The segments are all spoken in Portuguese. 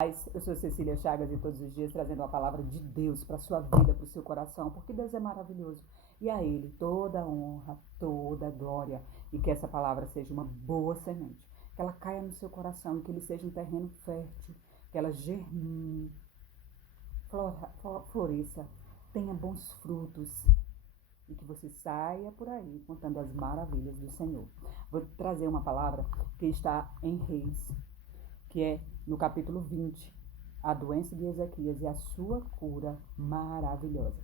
Eu sou Cecília Chagas e todos os dias trazendo a palavra de Deus para a sua vida, para o seu coração, porque Deus é maravilhoso. E a Ele toda honra, toda glória. E que essa palavra seja uma boa semente, que ela caia no seu coração e que ele seja um terreno fértil, que ela germine, floresça, tenha bons frutos e que você saia por aí contando as maravilhas do Senhor. Vou trazer uma palavra que está em Reis, que é no capítulo 20, a doença de Ezequias e a sua cura maravilhosa.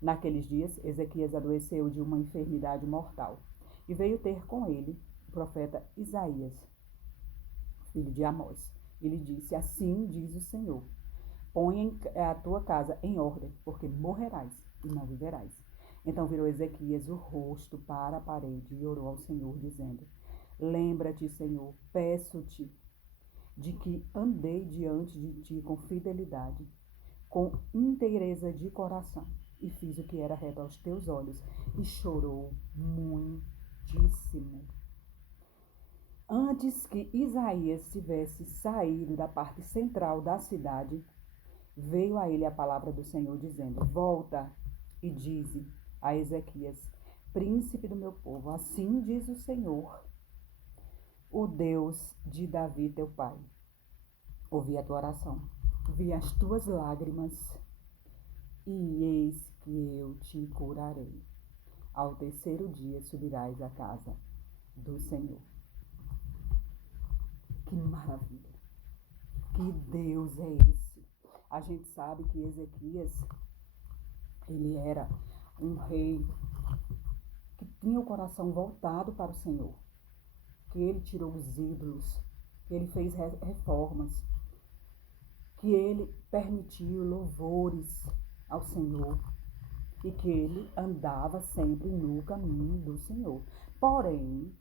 Naqueles dias, Ezequias adoeceu de uma enfermidade mortal e veio ter com ele o profeta Isaías, filho de Amós. Ele disse: assim diz o Senhor, põe a tua casa em ordem, porque morrerás e não viverás. Então virou Ezequias o rosto para a parede e orou ao Senhor, dizendo: lembra-te, Senhor, peço-te, de que andei diante de ti com fidelidade, com inteireza de coração, e fiz o que era reto aos teus olhos, e chorou muitíssimo. Antes que Isaías tivesse saído da parte central da cidade, veio a ele a palavra do Senhor, dizendo: volta e dize a Ezequias, príncipe do meu povo, assim diz o Senhor, o Deus de Davi teu pai. Ouvi a tua oração, vi as tuas lágrimas, e eis que eu te curarei. Ao terceiro dia subirás à casa do Senhor. Que maravilha! Que Deus é esse? A gente sabe que Ezequias, ele era um rei que tinha o coração voltado para o Senhor, que ele tirou os ídolos, que ele fez reformas, que ele permitiu louvores ao Senhor e que ele andava sempre no caminho do Senhor. Porém,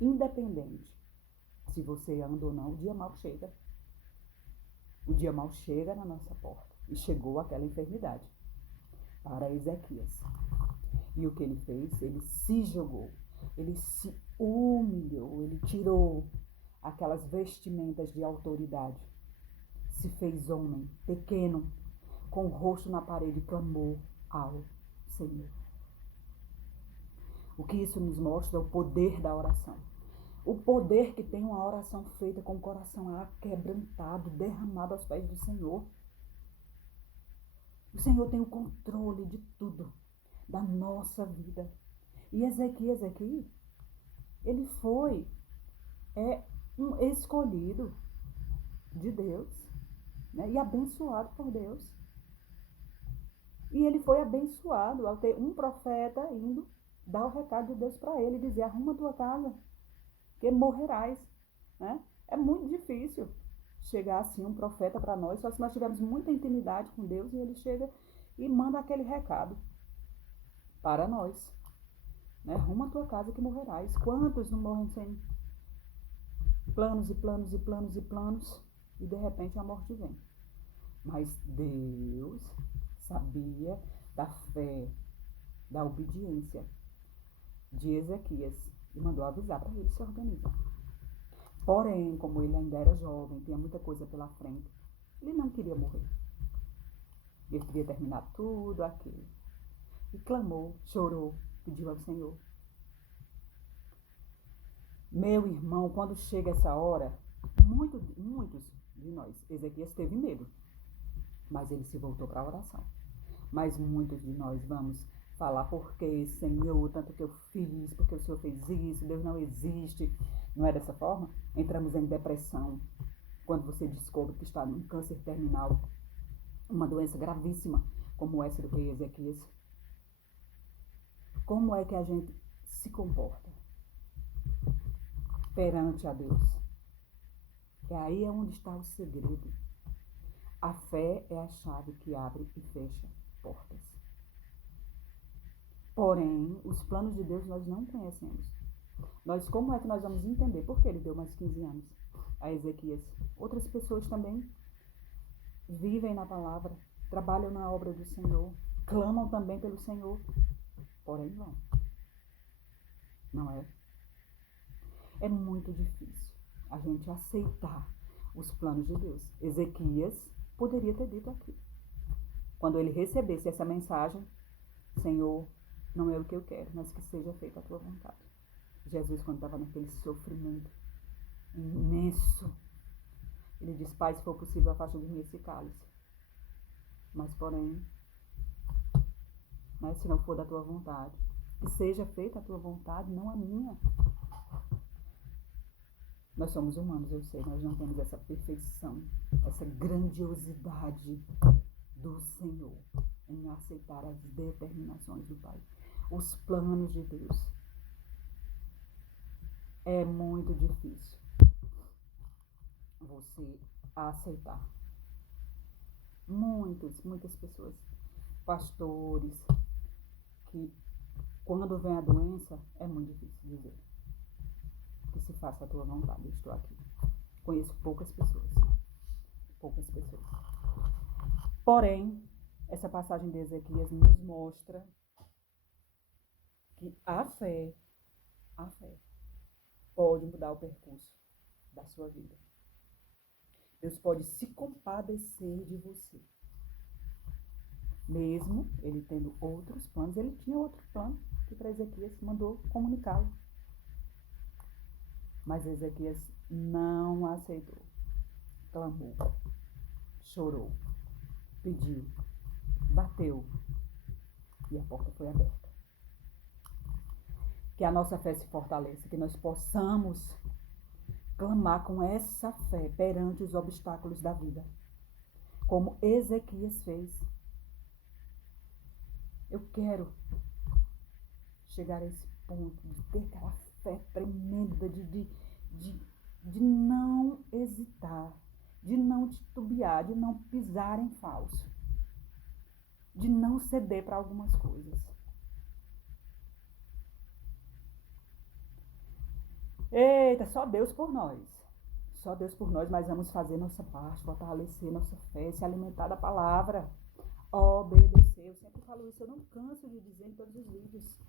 independente se você anda ou não, o dia mal chega. O dia mal chega na nossa porta. E chegou aquela enfermidade para Ezequias. E o que ele fez? Ele se jogou, ele se humilhou, ele tirou aquelas vestimentas de autoridade, se fez homem, pequeno, com o rosto na parede, e clamou ao Senhor. O que isso nos mostra é o poder da oração. O poder que tem uma oração feita com o coração aquebrantado, derramado aos pés do Senhor. O Senhor tem o controle de tudo, da nossa vida. E Ezequias aqui, ele foi um escolhido de Deus, né, e abençoado por Deus. E ele foi abençoado ao ter um profeta indo dar o recado de Deus para ele, dizer: arruma a tua casa, que morrerás. Né? É muito difícil chegar assim um profeta para nós, só se nós tivermos muita intimidade com Deus, e ele chega e manda aquele recado para nós. Né? Arruma a tua casa que morrerás. Quantos não morrem sem planos e planos e planos e planos, e de repente a morte vem? Mas Deus sabia da fé, da obediência de Ezequias e mandou avisar para ele se organizar. Porém, como ele ainda era jovem, tinha muita coisa pela frente, ele não queria morrer. Ele queria terminar tudo aquilo. E clamou, chorou, pediu ao Senhor. Meu irmão, quando chega essa hora, muitos de nós, Ezequias teve medo, mas ele se voltou para a oração. Mas muitos de nós vamos falar: porque, Senhor, tanto que eu fiz, porque o Senhor fez isso, Deus não existe. Não é dessa forma? Entramos em depressão quando você descobre que está num câncer terminal, uma doença gravíssima como essa do rei Ezequias. Como é que a gente se comporta perante a Deus? E aí é onde está o segredo. A fé é a chave que abre e fecha portas. Porém, os planos de Deus nós não conhecemos. Como é que nós vamos entender por que ele deu mais 15 anos a Ezequias? Outras pessoas também vivem na palavra, trabalham na obra do Senhor, clamam também pelo Senhor, porém vão. Não é? É muito difícil a gente aceitar os planos de Deus. Ezequias poderia ter dito aqui. Quando ele recebesse essa mensagem, Senhor, não é o que eu quero, mas que seja feita a tua vontade. Jesus, quando estava naquele sofrimento imenso, ele diz, Pai, se for possível, afasta de mim esse cálice. Mas, porém, se não for da tua vontade, que seja feita a tua vontade, não a minha. Nós somos humanos, eu sei, nós não temos essa perfeição, essa grandiosidade do Senhor em aceitar as determinações do Pai, os planos de Deus. É muito difícil você aceitar. Muitas pessoas, pastores, que quando vem a doença, é muito difícil dizer que se faça a tua vontade. Eu estou aqui. Conheço poucas pessoas. Porém, essa passagem de Ezequias nos mostra que a fé pode mudar o percurso da sua vida. Deus pode se compadecer de você. Mesmo ele tendo outros planos, ele tinha outro plano que para Ezequias mandou comunicá-lo. Mas Ezequias não aceitou. Clamou, chorou, pediu, bateu e a porta foi aberta. Que a nossa fé se fortaleça, que nós possamos clamar com essa fé perante os obstáculos da vida, como Ezequias fez. Eu quero chegar a esse ponto de ter aquela fé tremenda, de não hesitar, de não titubear, de não pisar em falso, de não ceder para algumas coisas. Eita, só Deus por nós. Só Deus por nós, mas vamos fazer nossa parte, fortalecer nossa fé, se alimentar da palavra, obedecer. Eu sempre falo isso, eu não canso de dizer em todos os vídeos.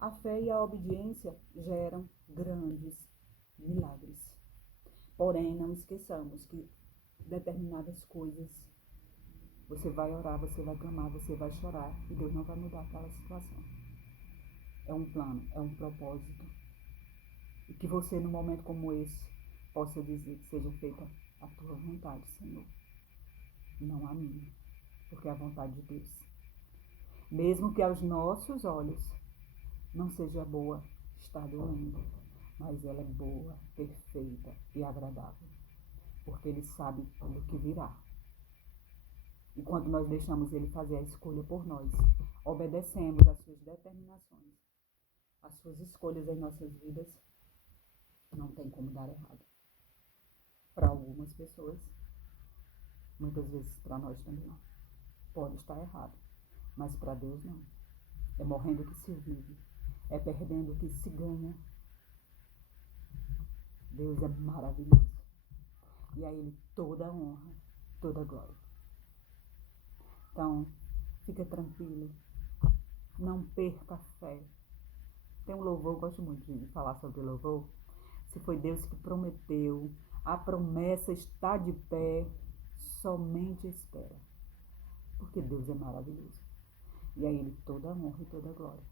A fé e a obediência geram grandes milagres. Porém, não esqueçamos que determinadas coisas você vai orar, você vai clamar, você vai chorar e Deus não vai mudar aquela situação. É um plano, é um propósito. E que você, num momento como esse, possa dizer que seja feita a tua vontade, Senhor, não a minha, porque é a vontade de Deus. Mesmo que aos nossos olhos não seja boa, está doendo, mas ela é boa, perfeita e agradável, porque Ele sabe o que virá. E quando nós deixamos Ele fazer a escolha por nós, obedecemos às suas determinações, às suas escolhas em nossas vidas, não tem como dar errado. Para algumas pessoas, muitas vezes para nós também não. Pode estar errado, mas para Deus não. É morrendo que se vive, é perdendo que se ganha. Deus é maravilhoso. E a Ele toda a honra, toda a glória. Então, fica tranquilo. Não perca a fé. Tem um louvor, eu gosto muito de falar sobre o louvor. Se foi Deus que prometeu, a promessa está de pé, somente espera. Porque Deus é maravilhoso. E a Ele toda a honra e toda a glória.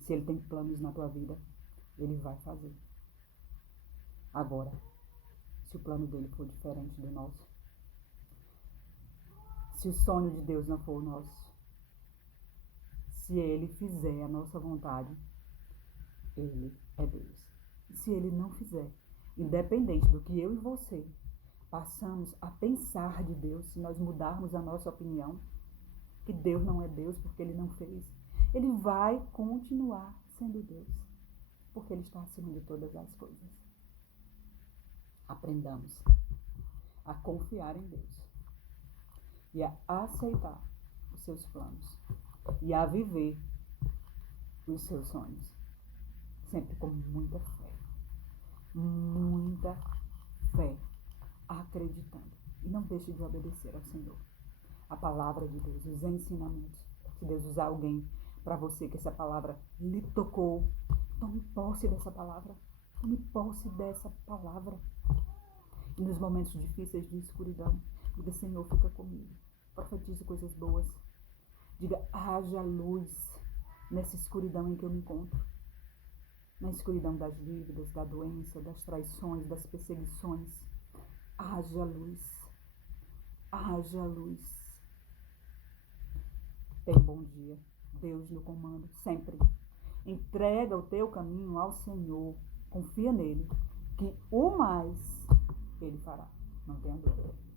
Se Ele tem planos na tua vida, Ele vai fazer. Agora, se o plano dele for diferente do nosso, se o sonho de Deus não for o nosso, se Ele fizer a nossa vontade, Ele é Deus. E se Ele não fizer, independente do que eu e você passamos a pensar de Deus, se nós mudarmos a nossa opinião, que Deus não é Deus porque Ele não fez, Ele vai continuar sendo Deus, porque Ele está acima de todas as coisas. Aprendamos a confiar em Deus e a aceitar os seus planos e a viver os seus sonhos, sempre com muita fé, acreditando. E não deixe de obedecer ao Senhor, a palavra de Deus, os ensinamentos. Se Deus usar alguém para você que essa palavra lhe tocou, tome posse dessa palavra. Tome posse dessa palavra. E nos momentos difíceis de escuridão, diga, Senhor, fica comigo. Profetize coisas boas. Diga, haja luz nessa escuridão em que eu me encontro. Na escuridão das dívidas, da doença, das traições, das perseguições. Haja luz. Haja luz. Tenha um bom dia. Deus no comando, sempre. Entrega o teu caminho ao Senhor. Confia nele, que o mais Ele fará. Não tenha dúvida.